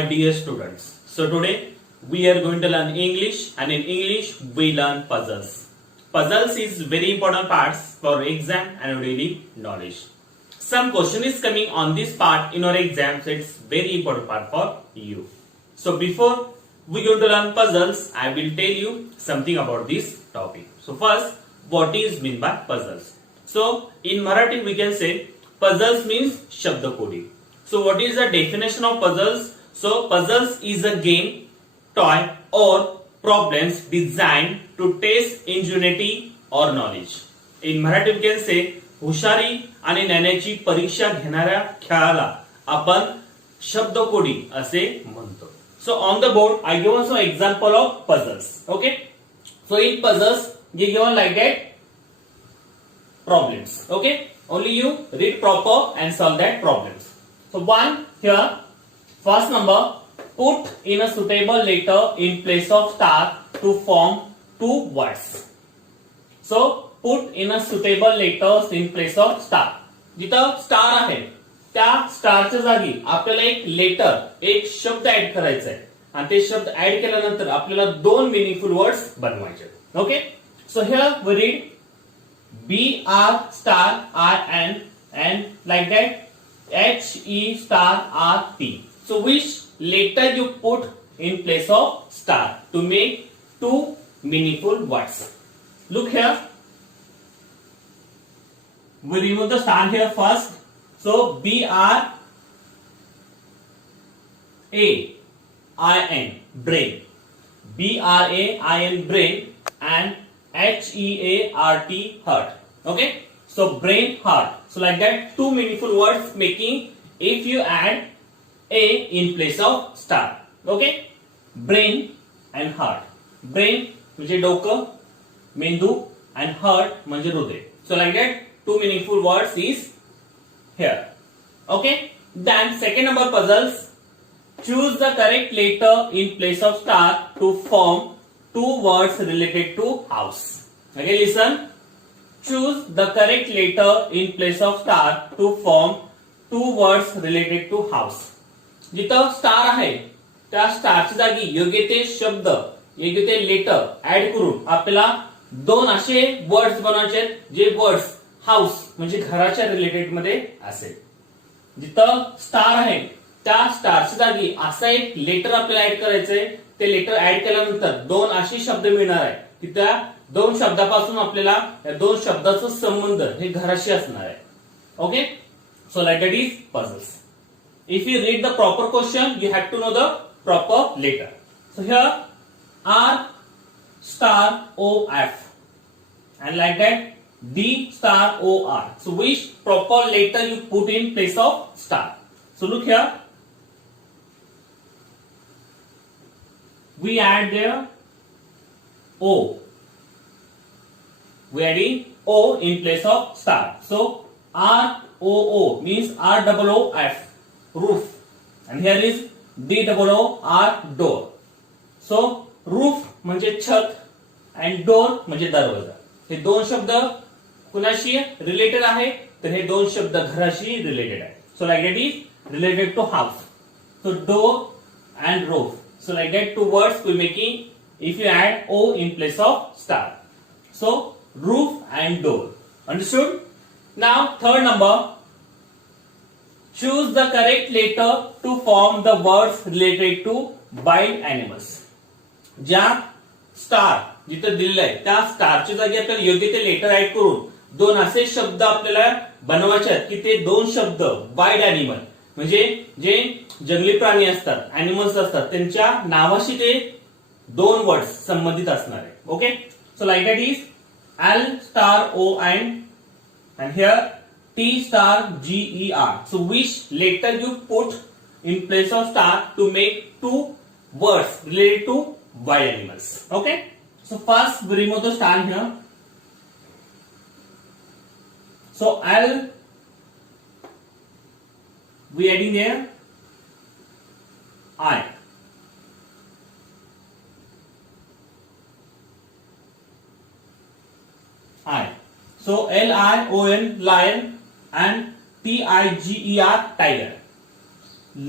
my dear students. So today we are going to learn English, and in English we learn puzzles. Puzzles is very important parts for exam and daily knowledge. Some question is coming on this part in our exams. It's very important part for you. So before we go to learn puzzles, I will tell you something about this topic. So first, what is mean by puzzles? So in Marathi we can say puzzles means shabdakodi. So what is the definition of puzzles? So puzzles is a game, toy or problems designed to test ingenuity or knowledge. In Marathi we can say हुशारी आणि ज्ञानाची परीक्षा घेणाऱ्या खेळाला आपण शब्दकोडी असे म्हणतो. So on the board I given some example of puzzles. Okay. So in puzzles you given like that problems. Okay. Only you read proper and solve that problems. So one here, first number, put in a suitable letter in place of star to form two words. So put in a suitable letters in place of star. जिथं स्टार आहे त्या स्टारच्या जागी आपल्याला एक लेटर, एक शब्द ऍड करायचा आहे आणि ते शब्द ऍड केल्यानंतर आपल्याला दोन मिनिंगफुल वर्ड्स बनवायचे. Okay. So here we read BR star RN and like that HE star RT. So which letter you put in place of star to make two meaningful words? Look here. We remove the star here first. So BRAIN, brain. BRAIN, brain, and HEART, heart. Okay. So brain, heart. So like that two meaningful words making if you add A in place of star. Okay. Brain and heart. Brain म्हणजे डोकं, मेंदू, and heart म्हणजे हृदय. So like that two meaningful words is here. Okay. Then second number puzzles. Choose the correct letter in place of star to form two words related to house. Okay, listen. Choose the correct letter in place of star to form two words related to house. जिथं स्टार आहे त्या स्टारच्या जागी योग्य ते शब्द, योग्य ते लेटर ऍड करून आपल्याला दोन असे वर्ड्स बनवायचे जे वर्ड्स हाऊस म्हणजे घराच्या रिलेटेड मध्ये असेल. जिथं स्टार आहे त्या स्टारच्या जागी असा एक लेटर आपल्याला ऍड करायचंय. ते लेटर ऍड केल्यानंतर दोन असे शब्द मिळणार आहे की त्या दोन शब्दापासून आपल्याला या दोन शब्दाचा संबंध हे घराशी असणार आहे. Okay. So like that is puzzles. If you read the proper question you have to know the proper letter. So here R star OF and like that D star OR. So which proper letter you put in place of star? So look here. We add there O. We adding O in place of star. So ROO means ROOF, roof, and here is DOOR, door. So roof म्हणजे छत and door म्हणजे दरवाजा. हे दोन शब्द कुणाशी रिलेटेड आहे तर हे दोन शब्द घराशी रिलेटेड आहे. So like that is related to house. So door and roof. So like that two words we making if you add O in place of star. So roof and door. Understood? Now third number. Choose the correct letter to form the words related to wild animals. ज्या स्टार जिथं दिलेलं आहे त्या स्टारच्या जागी आपल्याला योग्य ते लेटर ऍड करून दोन असे शब्द आपल्याला बनवायचे आहेत की ते दोन शब्द वाईल्ड अॅनिमल म्हणजे जे जंगली प्राणी असतात, अॅनिमल्स असतात, त्यांच्या नावाशी ते दोन वर्ड्स संबंधित असणार आहे. Okay. So like that is L star ON and here T star GER. So which letter you put in place of star to make two words related to wild animals? Okay. So first we remove the star here. So L we adding there I. I. So LION, lion, and TIGER, tiger.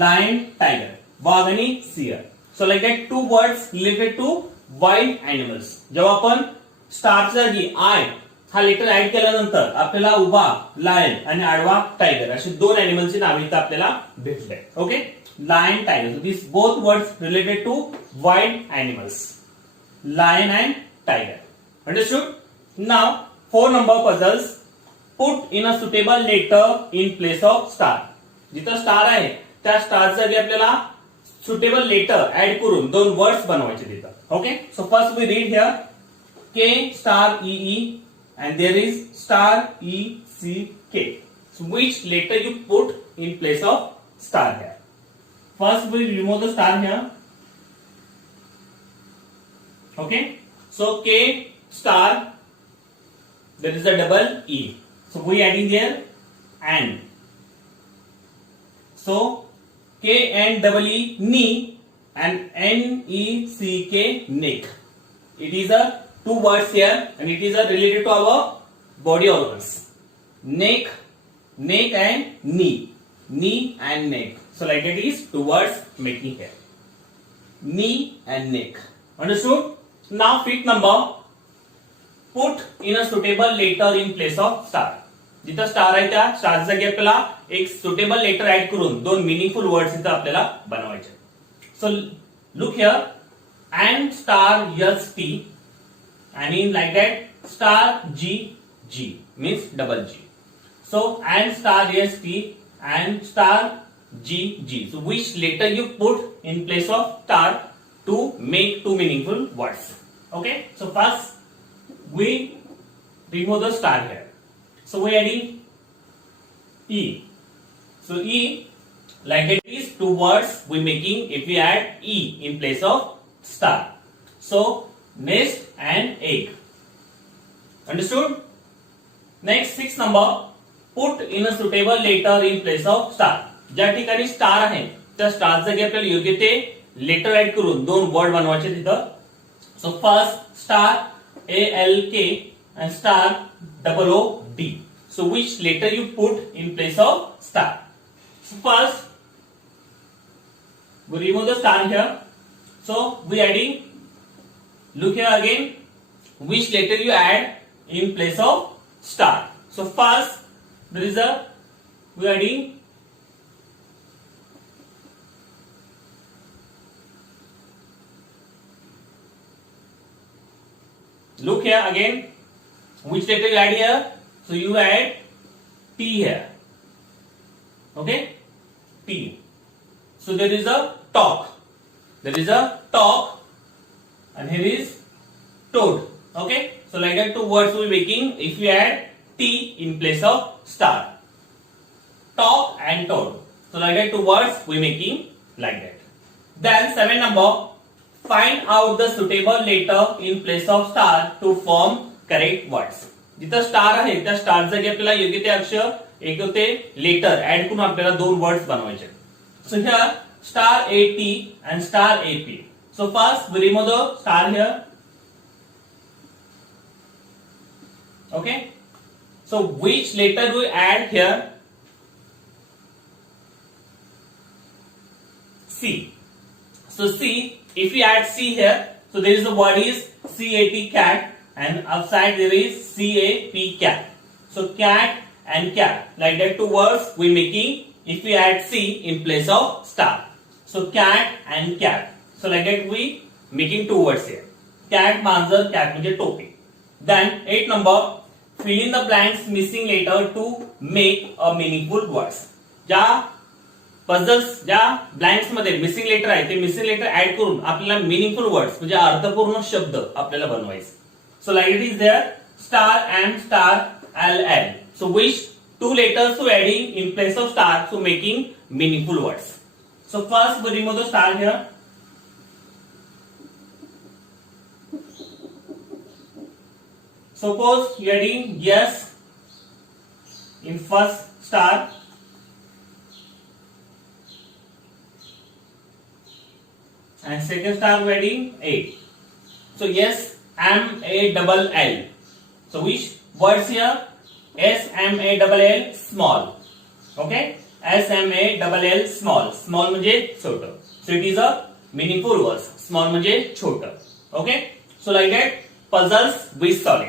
Lion, tiger. वाघ आणि सियर. So like that two words related to wild animals. जेव्हा आपण स्टारच्या जागी आय हा letter add केल्यानंतर आपल्याला उभा लायन आणि आडवा टायगर अशी दोन अॅनिमलची नावे इथं आपल्याला भेटले. Okay, lion tiger. This both words related to wild animals, lion and tiger. Understood? नाव 4 number puzzles. Put in a suitable letter in place of star. जिथं स्टार आहे त्या स्टार जागी आपल्याला सुटेबल लेटर ऍड करून दोन वर्ड्स बनवायचे तिथं. Okay, so first we read here K star EE and there is star ECK. So which letter you put in place of star here? First we remove the star here. Okay, so K star, there is a double E. So we adding here and. So K and double E knee and NECK neck. It is a two words here and it is a related to our body organs. Neck, neck and knee, knee and neck. So like that is two words making here. Knee and neck. Understood? Now fifth number. Put in a suitable letter in place of star. जिथं स्टार आहे त्या स्टार जागी आपल्याला एक suitable letter add करून दोन meaningful words इथं आपल्याला बनवायचे. So look here, and star ST and in like that star G means double G. So and star ST and star G. So which letter you put in place of star to make two meaningful words? Okay, so first we remove the star here. So we adding E. So E like that is two words we making if we add E in place of star. So nest and egg. Understood? Next 6 number. Put in a suitable letter in place of star. ज्या ठिकाणी स्टार आहे त्या स्टार जागी आपल्याला योग्य ते letter add करून दोन वर्ड बनवायचे तिथं. So first star ALK and star OOD. So which letter you put in place of star? So first we remove the star here. So we adding, look here again, which letter you add in place of star. So first there is a, we adding look here again, which letter you add here? So you add T here. Okay, T. So there is a talk. There is a talk, and here is toad. Okay, so like that two words we making if we add T in place of star. Talk and toad. So like that two words we making like that. Then 7 number. Find out the suitable letter in place of star to form correct words. जिथं स्टार आहे त्या स्टार जागी आपल्याला योग्य ते अक्षर एक ते लेटर ऍड करून आपल्याला दोन वर्ड्स बनवायचे. So here star AT and star AP. So first we remove the star here. Okay, so which letter we add here? C. So C, if we add C here, so there is the word is CAT cat and upside there is CAP cat. So cat and cat, like that two words we making if we add C in place of star. So cat and cat. So like that we making two words here. Cat मांजर, cat म्हणजे टोपी. Then 8 number. Fill in the blanks missing letter to make a meaningful words. ज्या पझल्स ज्या ब्लँक्स मध्ये missing letter आहे ते missing letter add करून आपल्याला मिनिंगफुल वर्ड्स म्हणजे अर्थपूर्ण शब्द आपल्याला बनवायचे. So like it is there star and star LL. So which two letters to adding in place of star to making meaningful words. So first we remove the star here. Suppose you adding yes in first star. And second star we adding A. So yes, MALL. So which words here? SMALL small. Okay, SMALL small. Small म्हणजे छोटं. So So it is a meaningful words. Small म्हणजे छोटं. Okay. So like that puzzles we solve.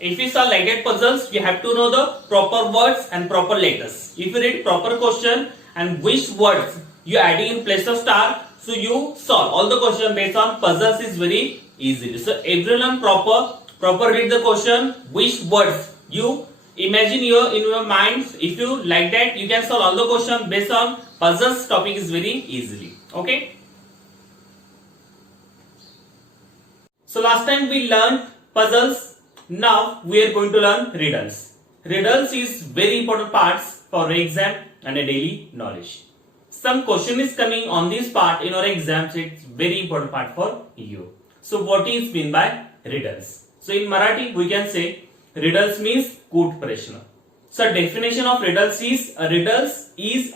If you solve like that puzzles, you have to know the proper words and proper letters. If you read proper question and which words you adding in place of star, so you solve all the question based on puzzles is very easily. So everyone proper read the question, which words you imagine in your mind. If you like that, you can solve all the question based on puzzles topic is very easily. Okay. So last time we learned puzzles. Now we are going to learn riddles. Riddles is very important parts for exam and a daily knowledge. Some question is coming on this part in our exams. It's very important part for you. So what is mean by riddles? So in Marathi we can say riddles means कूट प्रश्न. So definition of riddles is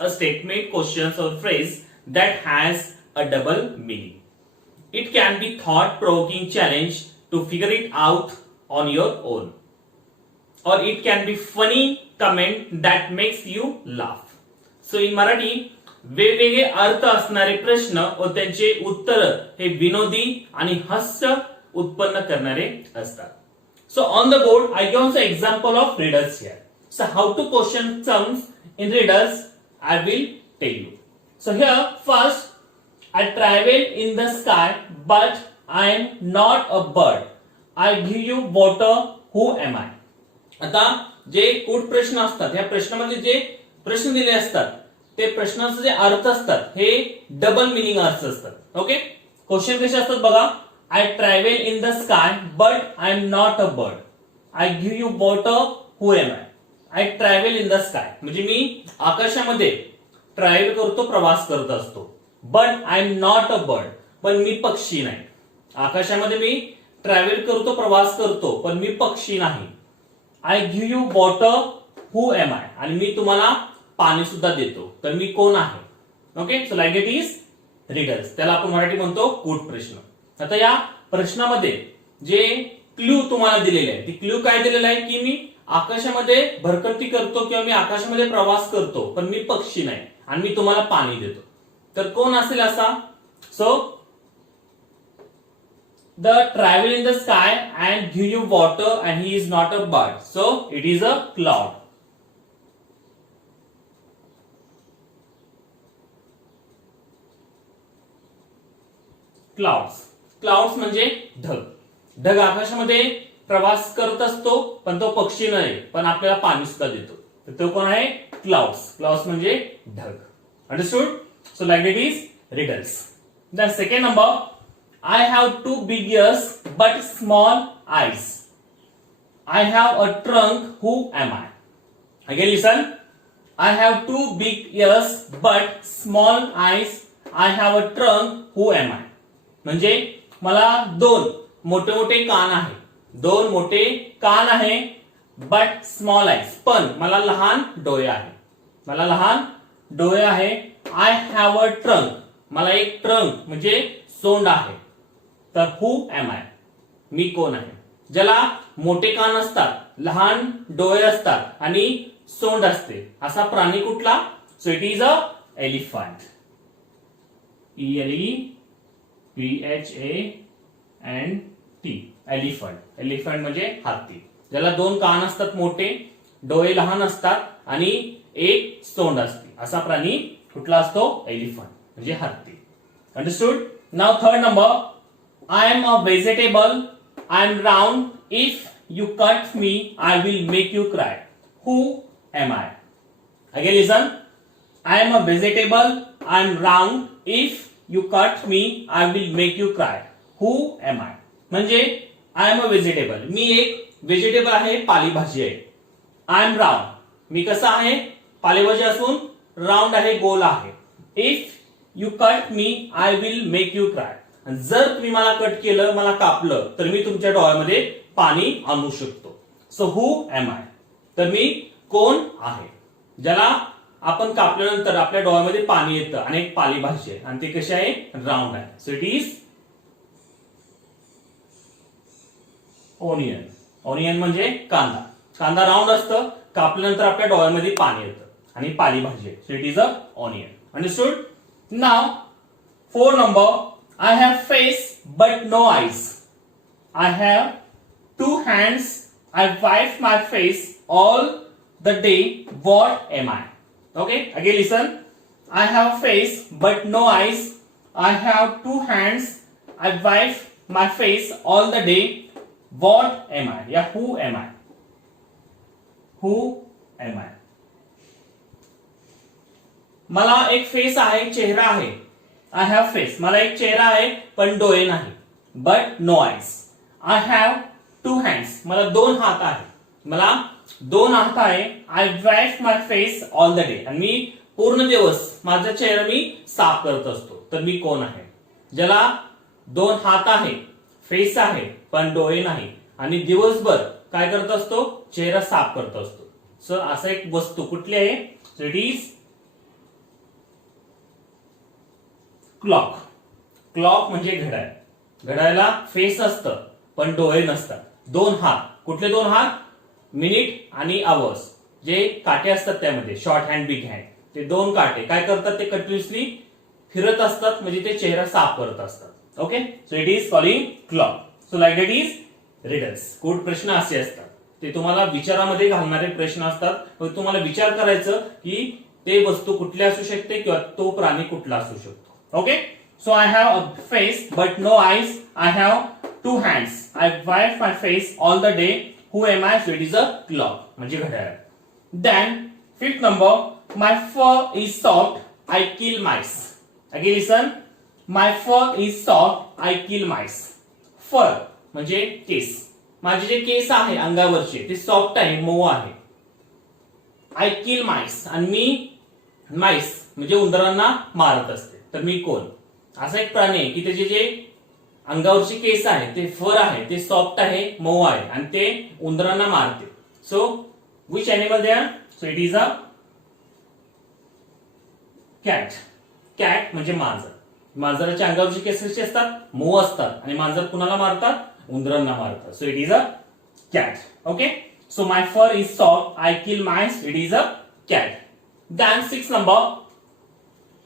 a statement, questions or phrase that has a double meaning. It can be thought-provoking challenge to figure it out on your own, or it can be funny comment that makes you laugh. So in Marathi वेगवेगळे अर्थ असणारे प्रश्न व त्यांचे उत्तर हे विनोदी आणि हास्य उत्पन्न करणारे असतात. So on the board I give some example of riddles here. So how to question sums in riddles I will tell you. So here first, I travel in the sky but I am not a bird. I give you water, who am I? आता जे कूट प्रश्न असतात, या प्रश्नामध्ये जे प्रश्न दिले असतात ते प्रश्नाचे जे अर्थ असतात हे डबल मिनिंग अर्थ असतात. ओके. क्वेश्चन कसे असतात बघा. I travel in the sky but I am not a bird. I give you water, who am I? I travel in the sky म्हणजे मी आकाशामध्ये ट्रॅव्हल करतो, प्रवास करत असतो. But I am not a bird. पण मी पक्षी नाही. आकाशामध्ये मी ट्रॅव्हल करतो, प्रवास करतो, पण मी पक्षी नाही. I give you water, who am I? आणि मी तुम्हाला पाणी सुद्धा देतो, तर मी कोण आहे? Okay. So like it is riddles. त्याला आपण मराठी म्हणतो कूट प्रश्न. आता या प्रश्नामध्ये जे क्ल्यू तुम्हाला दिलेले आहे, ती क्ल्यू काय दिलेला आहे की मी आकाशामध्ये भरकटी करतो किंवा मी आकाशामध्ये प्रवास करतो, पण मी पक्षी नाही आणि मी तुम्हाला पाणी देतो. तर कोण असेल असा? सो the travel in the sky and give you water and he is not a bird, so it is a cloud. Clouds म्हणजे ढग. ढग आकाशामध्ये प्रवास करत असतो, पण तो पक्षी नाही, पण आपल्याला पाणी सुद्धा देतो. तर तो कोण आहे? क्लाउड्स म्हणजे ढग. अंडरस्टूड? सो like it is riddles. The second number, I have two big ears but small eyes. I have a trunk, who am I? Again listen. I have two big ears but small eyes. I have a trunk, who am I? म्हणजे मला दोन मोठे मोठे कान आहे. दोन मोठे कान आहे but small eyes. पण मला लहान डोळे आहे. मला लहान डोळे आहे. I have a trunk. मला एक ट्रंक म्हणजे सोंड आहे. तर हु एम आय? मी कोण आहे? ज्याला मोठे कान असतात, लहान डोळे असतात आणि सोंड असते, असा प्राणी कुठला? सो it is a elephant. ELEPHANT. Elephant म्हणजे हत्ती. ज्याला दोन कान असतात मोठे, डोळे लहान असतात आणि एक सोंड असते, असा प्राणी कुठला असतो? एलिफंट म्हणजे हत्ती. Understood? Now third number, I am a vegetable. I am round. If you cut me, I will make you cry. Who am I? Again listen. I am a vegetable. I am round. If you cut me, I will make you cry. Who am I? म्हणजे I am a vegetable. मी एक व्हेजिटेबल आहे, पालेभाजी आहे. I am round. मी कसा आहे? पालेभाजी असून राऊंड आहे, गोल आहे. If you cut me, I will make you cry. जर तुम्ही मला कट केलं, मला कापलं, तर मी तुमच्या डोळ्यामध्ये पाणी आणू शकतो. So who am I? तर मी कोण आहे? ज्याला आपण कापल्यानंतर आपल्या डोळ्यामध्ये पाणी येतं आणि एक पालेभाजी आहे आणि ते कशी आहे? राऊंड आहे. सो इट इज ओनियन. ओनियन म्हणजे कांदा. कांदा राऊंड असतं, कापल्यानंतर आपल्या डोळ्यामध्ये पाणी येतं आणि पालेभाजी आहे. सो it is a onion. Understood? नाव 4 number, I have face but no eyes. I have 2 hands. I wipe my face all the day. What am I? Okay, again listen. I have face but no eyes. I have 2 hands. I wipe my face all the day. What am I? या who am I? Who am I? मला एक फेस आहे, चेहरा आहे. I have face, मला एक चेहरा आहे पण डोळे नाही. But no eyes. I have 2 hands, मला 2 हात आहे. मला 2 हात आहे. I wash my face all the day. आणि मी पूर्ण दिवस माझा चेहरा मी साफ करत असतो. तर मी कोण आहे? ज्याला 2 हात आहे, फेस आहे पण डोळे नाही आणि दिवसभर काय करत असतो? चेहरा साफ करत असतो. सो असं एक वस्तू कुठली आहे? सो इट इज क्लॉक. क्लॉक म्हणजे घड्याळ. घड्याळाला फेस असतं पण डोळे नसतात. 2 हात. कुठले 2 हात? मिनिट आणि आवर्स. जे काटे असतात त्यामध्ये, शॉर्ट हँड, बिग हँड, ते 2 काटे काय करतात? ते कंटिन्युअसली फिरत असतात, म्हणजे ते चेहरा साफ करत असतात. ओके, सो it is calling clock. So like that is riddles. Good प्रश्न असे असतात, ते तुम्हाला विचारामध्ये घालणारे प्रश्न असतात. तुम्हाला विचार करायचं की ते वस्तू कुठली असू शकते किंवा तो प्राणी कुठला असू शकतो. Okay, so I have a face but no eyes. I have 2 hands. I wipe my face all the day. Who am I? So it is a clock. म्हणजे घड्याळ. Then 5th number, my fur is soft. I kill mice. Again listen. My fur is soft. I kill mice. Fur म्हणजे केस. माझे जे केस आहे अंगावरचे ते सॉफ्ट आहे, मऊ आहे. I kill mice. आणि मी माइस म्हणजे उंदरांना मारत असते. तर मी कोण? असा एक प्राणी आहे की त्याचे जे अंगावरचे केस आहे, ते फर आहे, ते सॉफ्ट आहे, मऊ आहे आणि ते उंदरांना मारते. So which animal they are? So it is a cat. Cat म्हणजे मांजर. मांजराच्या अंगावरचे केस कसे असतात? मऊ असतात आणि मांजर कुणाला मारतात? उंदरांना मारतात. So it is a cat. Okay, so my fur is soft. I kill mice. It is a cat. Then 6th number,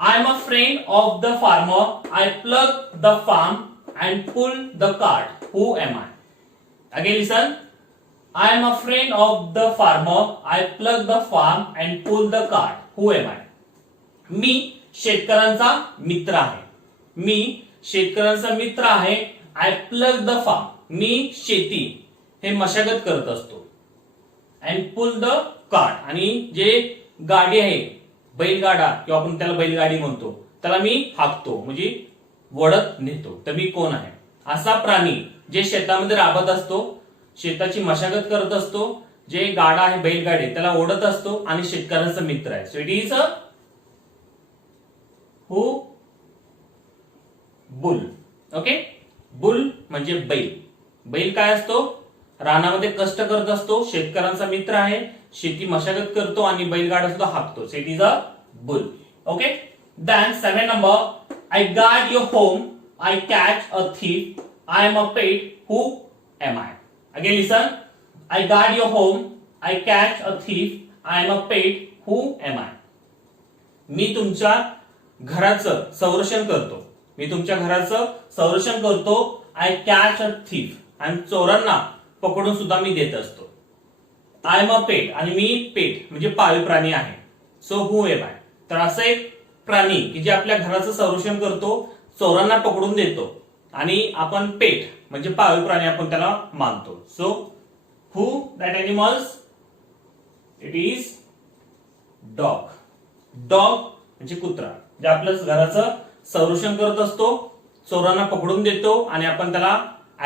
I am a friend of the farmer. I plug the farm and pull the cart. Who am I? Again listen. I am a friend of the farmer. I plug the farm and pull the cart. Who am I? मी शेतकऱ्यांचा मित्र आहे. मी शेतकऱ्यांचा मित्र आहे. I plug the farm. मी शेती हे मशागत करत असतो. And pull the cart. आणि जे गाडी आहे, बैलगाडा किंवा आपण त्याला बैलगाडी म्हणतो, त्याला मी हाकतो म्हणजे वडत नेतो. तर मी कोण आहे? असा प्राणी जे शेतामध्ये राबत असतो, शेताची मशागत करत असतो, जे गाडा आहे, बैलगाडी, त्याला ओढत असतो आणि शेतकऱ्यांचा मित्र आहे. सो it is a who? Bull. Okay, bull म्हणजे बैल. बैल काय असतो? रानामध्ये कष्ट करत असतो, शेतकऱ्यांचा मित्र आहे, शेती मशागत करतो आणि बैलगाडा सुद्धा हाकतो. So it is a bull. Okay, then 7 number, I guard your home. I catch a thief. I am a pet. Who am I? Again listen. I guard your home. I catch a thief. I am a pet. Who am I? मी तुमच्या घराचं संरक्षण करतो. मी तुमच्या घराचं संरक्षण करतो. I catch a thief. आणि चोरांना पकडून सुद्धा मी देत असतो. आय एम अ पेट. आणि मी पेट म्हणजे पाळीव प्राणी आहे. सो हू एम आय? तर असं एक प्राणी की जे आपल्या घराचं संरक्षण करतो, चोरांना पकडून देतो आणि आपण पेट म्हणजे पाळीव प्राणी आपण त्याला मानतो. So who that animals? It is dog. Dog म्हणजे कुत्रा, जे आपल्या घराचं संरक्षण करत असतो, चोरांना पकडून देतो आणि आपण त्याला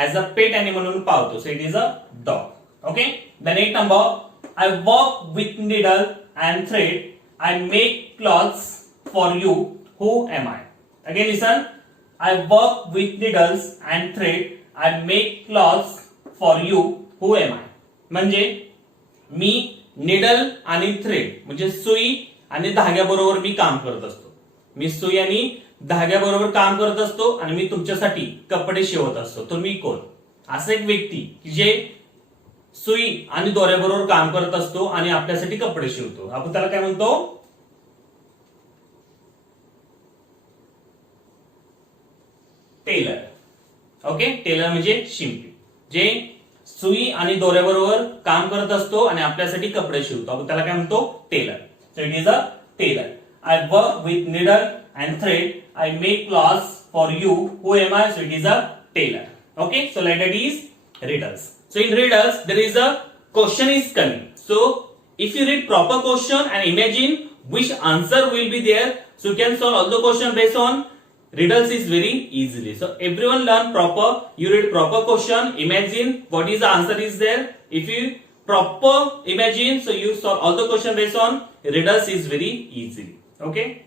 ऍज अ पेट एनिमल म्हणून पाळतो. सो it is a dog. Okay, then 8 number, I walk with needle and thread. I make clothes for you. Who am I? Again listen. I walk with needles and thread. I make clothes for you. Who am I? म्हणजे मी निडल आणि थ्रेड म्हणजे सुई आणि धाग्याबरोबर मी काम करत असतो. मी सुई आणि धाग्याबरोबर काम करत असतो आणि मी तुमच्यासाठी कपडे शिवत असतो. तर मी कोण? असं एक व्यक्ती की जे सुई आणि दोऱ्याबरोबर काम करत असतो आणि आपल्यासाठी कपडे शिवतो. आपण त्याला काय म्हणतो? टेलर. ओके, टेलर म्हणजे शिंपी, जे सुई आणि दोऱ्याबरोबर काम करत असतो आणि आपल्यासाठी कपडे शिवतो, आपण त्याला काय म्हणतो, tailor. So it is a tailor. I work with needle and thread. I make clothes for you. Who am I? So it is a tailor. Okay, so like that is riddles. So in riddles there is a question is coming. So if you read proper question and imagine which answer will be there, so you can solve all the question based on riddles is very easily. So everyone learn proper. You read proper question, imagine what is the answer is there. If you proper imagine, so you solve all the question based on riddles is very easy. Okay.